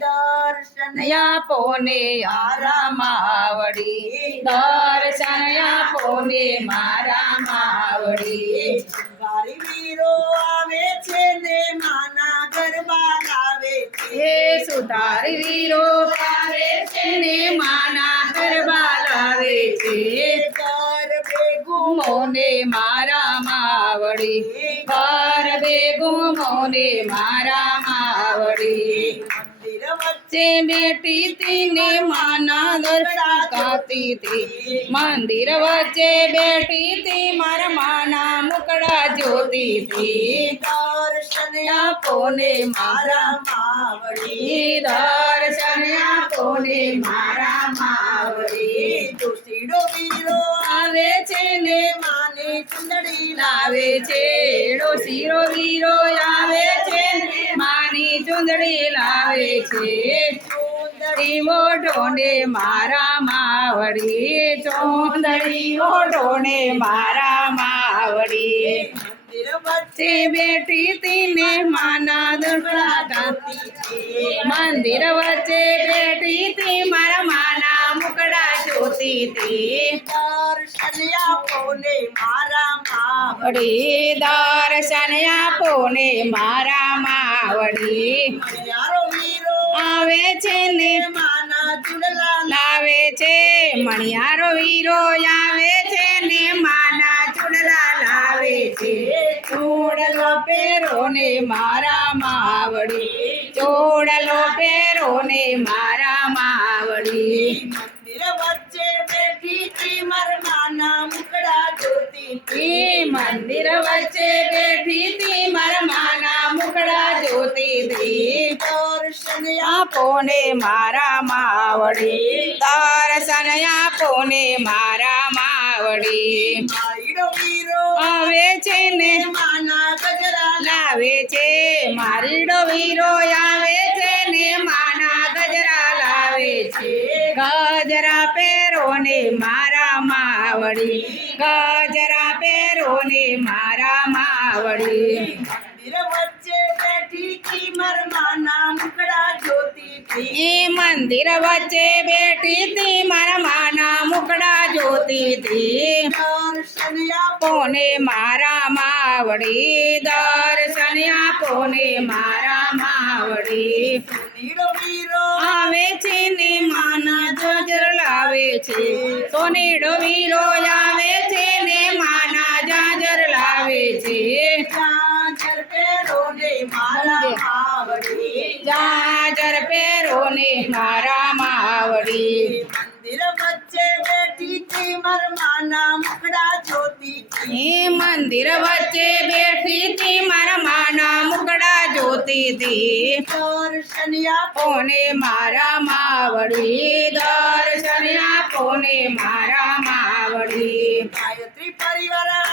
દર્શન આપો ને મારા માવડી. દર્શન પોને મારા માવડી. ગારી વીરો આવે છે ને માના ગરબા લાવે છે. હે સુધારી વીરો આવે છે ને માના ગરબા લાવે છે. કર ભેગું મોને મારા માવડી. ઘર ભેગું મોને મારા માવડી. મંદિર बेटी જે माना दर्शा માના थी मंदिर તી. મંદિર વચ્ચે બેઠી माना मुकड़ा માના મુકડા જોતી તી. मारा આપો ને મારા માવડી. દર્શન આપો ને ચુંદડી લાવે છે શીરો વીરો આવે છે, માની ચુંદડી લાવે છે. ચોંદડી મારા માવડી ચોંદડી મોઢોને મારા માવડી વચ્ચે બેઠી તીને માના દુર્ગા મંદિર વચ્ચે બેઠી તી મારા માના મુકડા જોતી તી. દર્શન આપો મારા માવડી. વડી દર્શન આપો ને મારા. માવડી આવે છે ને માના ચુડલા. લાવે છે મણિયારો વીરો. આવે છે ને માના ચૂડલા. લાવે છે ચૂડલો પેરો ને મારા માવડી. ચોડલો પેરો ને મારા માવડી. ઈ મંદિર વચ્ચે બેઠી તી મારા મુકડા જોતી તી દર્શન આપો ને મારા માવડી, દર્શન આપો ને મારા માવડી. આવે છે ને માના ગજરા લાવે છે, મારી ડોવીરો આવે છે ને, માના ગજરા લાવે છે. ગજરા પેરો ને મારા માવડી, ગજરા ને મારા માવડી. મંદિર વચ્ચે બેઠી તી મારા માના મુકડા જોતી એ મંદિર વચ્ચે બેઠી તી મારા માના મુકડા જોતી તી દર્શન આપો. પોને મારા માવડી? દર્શન આપોને મારા માવડી. આવે છે ને માના જજર લાવે છે. સોનેડો વીરો આવે છે છે ચાચર પેરો ને મારા માવડી જાજર પહેરો ને મારા માવડી મંદિર વચ્ચે બેઠી મારા માના મુકડા જોતી હતી મંદિર વચ્ચે બેઠી તી મારા માના મુકડા જોતી તી દર્શન આપો પોને મારા માવડી. દર્શનિયા પોને મારા માવડી ગાયત્રી પરિવાર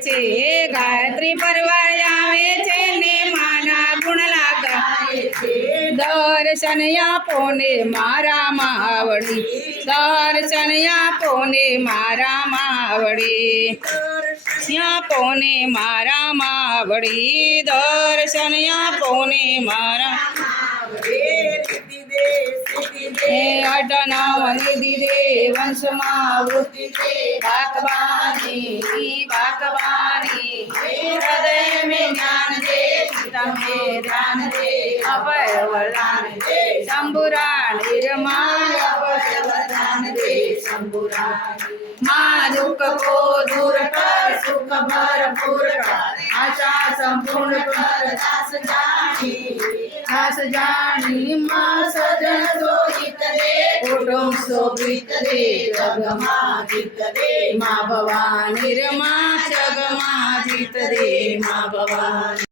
છે. ગાયત્રી પરિવાર આવે છે ને માના ગુણ લગાય છે. દર્શન આપોને મારા માવડી. દર્શન આપોને મારા માવડી. આપો ને મારા માવડી. દર્શન આપોને મારા અટનાવની રીતિ દે સીધી દે હે અટનાવ નિધિ દે વંશમાં વૃત્તિ છે. ભાગવાની બાકબાની राणी रमाया बलवदान दे दुःख को दूर कर सुख भरपूर कर. आशा संपूर्ण कर दास जाणी दास जाणी मा सजन सोहित दे. कुटुंब सोबीत दे जग मागित दे. मा भवानी रमा जग मागित दे मा भवानी.